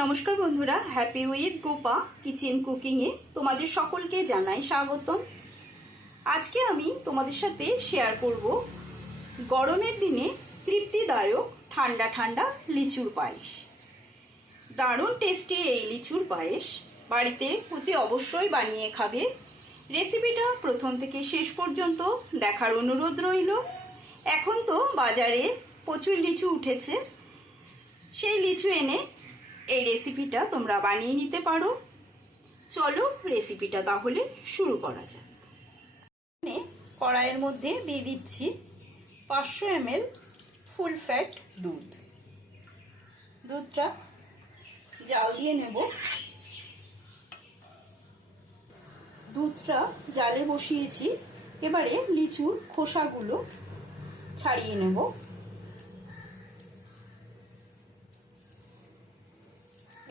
নমস্কার বন্ধুরা happy with Gopa kitchen কুকিংয়ে তোমাদের সকলকে জানাই স্বাগতম। আজকে আমি তোমাদের সাথে শেয়ার করব গরমের দিনে তৃপ্তিদায়ক ঠান্ডা ঠান্ডা লিচুর পায়েস। দারুণ টেস্টি এই লিচুর পায়েস বাড়িতে অতি অবশ্যই বানিয়ে খাবে। রেসিপিটা প্রথম থেকে শেষ পর্যন্ত দেখার অনুরোধ রইল। এখন তো বাজারে প্রচুর লিচু উঠেছে। সেই লিচু এনে এই রেসিপিটা তোমরা বানিয়ে নিতে পারো। চলো রেসিপিটা তাহলে শুরু করা যাক। এখানে কড়াইয়ের মধ্যে দিয়ে দিচ্ছি পাঁচশো এমএল ফুল ফ্যাট দুধ। দুধটা জাল দিয়ে নেব। দুধটা জালে বসিয়েছি। এবারে লিচুর খোসাগুলো ছাড়িয়ে নেব।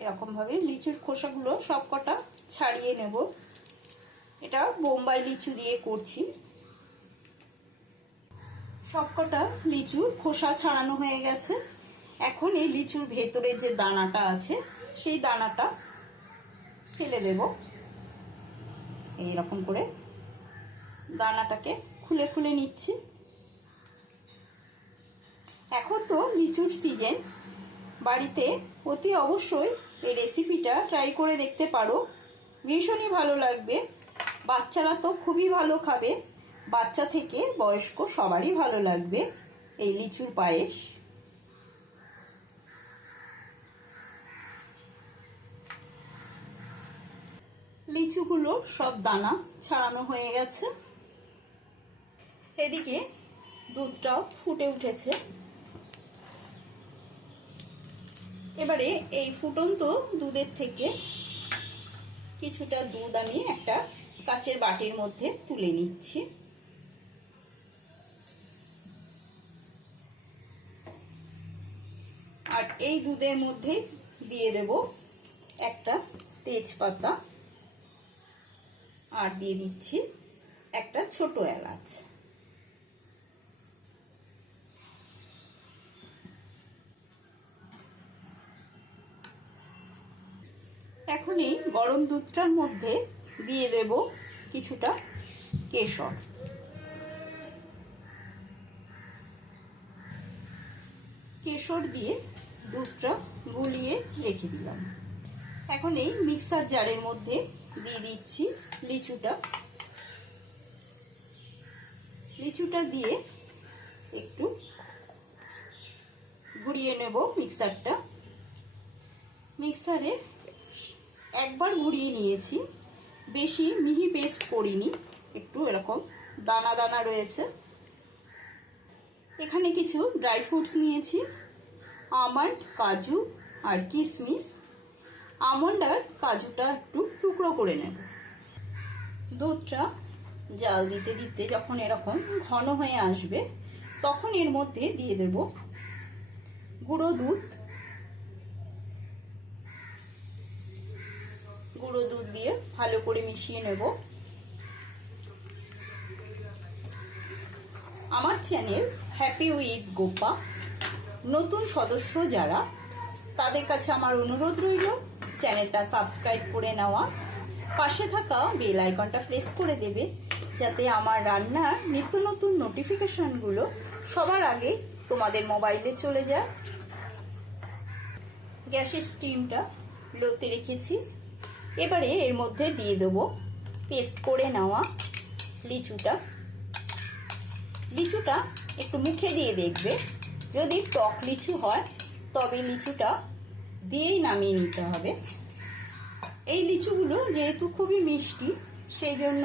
এরকমভাবে লিচুর খোসাগুলো সব কটা ছাড়িয়ে নেব। এটা বোম্বাই লিচু দিয়ে করছি। সব কটা লিচুর খোসা ছাড়ানো হয়ে গেছে। এখন এই লিচুর ভেতরে যে দানাটা আছে, সেই দানাটা ফেলে দেব। এইরকম করে দানাটাকে খুলে খুলে নিচ্ছি। এখন তো লিচুর সিজন। বাড়িতে অতি অবশ্যই এই রেসিপিটা ট্রাই করে দেখতে পারো। ভীষণই ভালো লাগবে। বাচ্চারা তো খুবই ভালো খাবে। বাচ্চা থেকে বয়স্ক সবারই ভালো লাগবে এই লিচুর পায়েস। লিচুগুলো সব দানা ছাড়ানো হয়ে গেছে। এদিকে দুধটাও ফুটে উঠেছে। এবারে এই ফুটন্ত দুধের থেকে কিছুটা দুধ আমি একটা কাচের বাটির মধ্যে তুলে নিচ্ছি। আর এই দুধের মধ্যে দিয়ে দেব একটা তেজপাতা। আর দিয়ে দিচ্ছি একটা ছোট এলাচ। এখন এই গরম দুধটার মধ্যে দিয়ে দেব কিছুটা কেশর। কেশর দিয়ে দুধটা গুলিয়ে রেখে দিলাম। এখন এই মিক্সার জারের মধ্যে দিয়ে দিচ্ছি লিচুটা। লিচুটা দিয়ে একটু ঘুরিয়ে নেব মিক্সারটা। মিক্সারে একবার ঘুরিয়ে নিয়েছি। বেশি মিহি পেস্ট করিনি, একটু এরকম দানা দানা রয়েছে। এখানে কিছু ড্রাই ফ্রুটস নিয়েছি, আমন্ড, কাজু আর কিশমিশ আমন্ড আর কাজুটা একটু টুকরো করে নেব। দুধটা জাল দিতে দিতে যখন এরকম ঘন হয়ে আসবে, তখন এর মধ্যে দিয়ে দেব গুঁড়ো দুধ। গুঁড়ো দুধ দিয়ে ভালো করে মিশিয়ে নেব। আমার চ্যানেল হ্যাপি উইথ গোপা নতুন সদস্য যারা, তাদের কাছে আমার অনুরোধ রইল, চ্যানেলটা সাবস্ক্রাইব করে নেওয়া। পাশে থাকা বেল আইকনটা প্রেস করে দেবে, যাতে আমার রান্নার নিত্য নতুন নোটিফিকেশনগুলো সবার আগে তোমাদের মোবাইলে চলে যায়। গ্যাসের স্টিমটা লোতে রেখেছি। এবারে এর মধ্যে দিয়ে দেব পেস্ট করে নেওয়া লিচুটা। লিচুটা একটু মুখে দিয়ে দেখবে। যদি টক লিচু হয়, তবে লিচুটা দিয়েই নামিয়ে নিতে হবে। এই লিচুগুলো যেহেতু খুবই মিষ্টি, সেই জন্য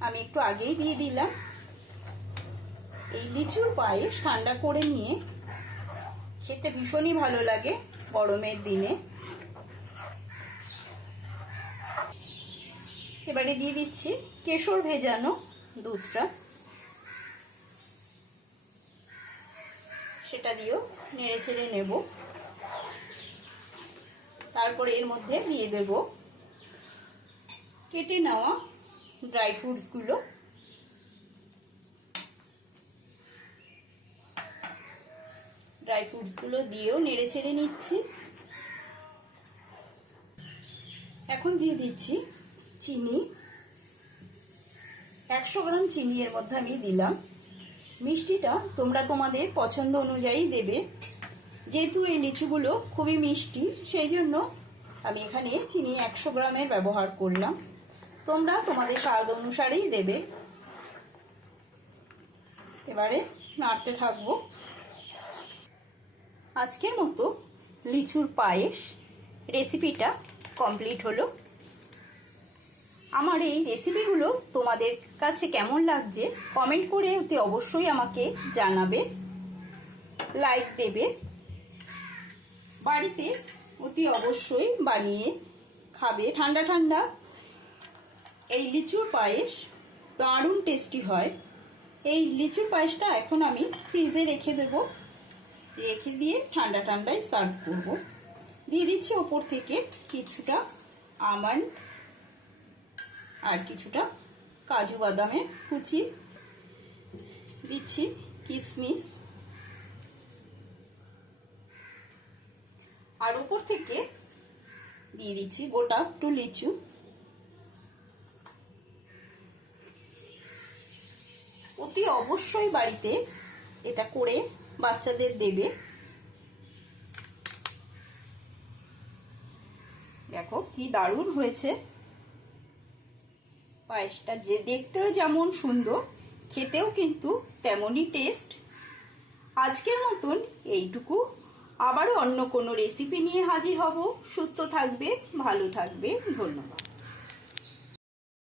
আমি একটু আগেই দিয়ে দিলাম। এই লিচুর পায়ে ঠান্ডা করে নিয়ে খেতে ভীষণই ভালো লাগে গরমের দিনে। এবারে দিয়ে দিচ্ছি কেশর ভেজানো দুধটা। সেটা দিয়েও নেড়ে ছেড়ে নেব। তারপরে এর মধ্যে দিয়ে দেব কেটে নেওয়া ড্রাই ফ্রুটসগুলো ড্রাই ফ্রুটসগুলো দিয়েও নেড়ে ছেড়ে নিচ্ছি। এখন দিয়ে দিচ্ছি চিনি। একশো গ্রাম চিনি এর মধ্যে আমি দিলাম। মিষ্টিটা তোমরা তোমাদের পছন্দ অনুযায়ী দেবে। যেহেতু এই লিচুগুলো খুবই মিষ্টি, সেই জন্য আমি এখানে চিনি একশো গ্রামের ব্যবহার করলাম। তোমরা তোমাদের স্বাদ অনুসারেই দেবে। এবারে নাড়তে থাকব। আজকের মতো লিচুর পায়েস রেসিপিটা কমপ্লিট হলো। আমার এই রেসিপিগুলো তোমাদের কাছে কেমন লাগছে কমেন্ট করে অতি অবশ্যই আমাকে জানাবে লাইক দেবে, বাড়িতে অতি অবশ্যই বানিয়ে খাবে। ঠান্ডা ঠান্ডা এই লিচুর পায়েস দারুণ টেস্টি হয়। এই লিচুর পায়েসটা এখন আমি ফ্রিজে রেখে দেব। রেখে দিয়ে ঠান্ডা ঠান্ডায় সার্ভ করব। দিয়ে দিচ্ছি ওপর থেকে কিছুটা আমন্ড কিছুটা কাজু বাদামের কুচি দিচ্ছি কিশমিশ আর উপর থেকে দিয়ে দিচ্ছি গোটা একটু লিচু। অতি অবশ্যই বাড়িতে এটা করে বাচ্চাদের দেবে। দেখো কি দারুণ হয়েছে। পায়েসটা যে দেখতেও যেমন সুন্দর, খেতেও কিন্তু তেমনই টেস্ট আজকের মতন এইটুকু। আবারও অন্য কোনো রেসিপি নিয়ে হাজির হব। সুস্থ থাকবে, ভালো থাকবে। ধন্যবাদ।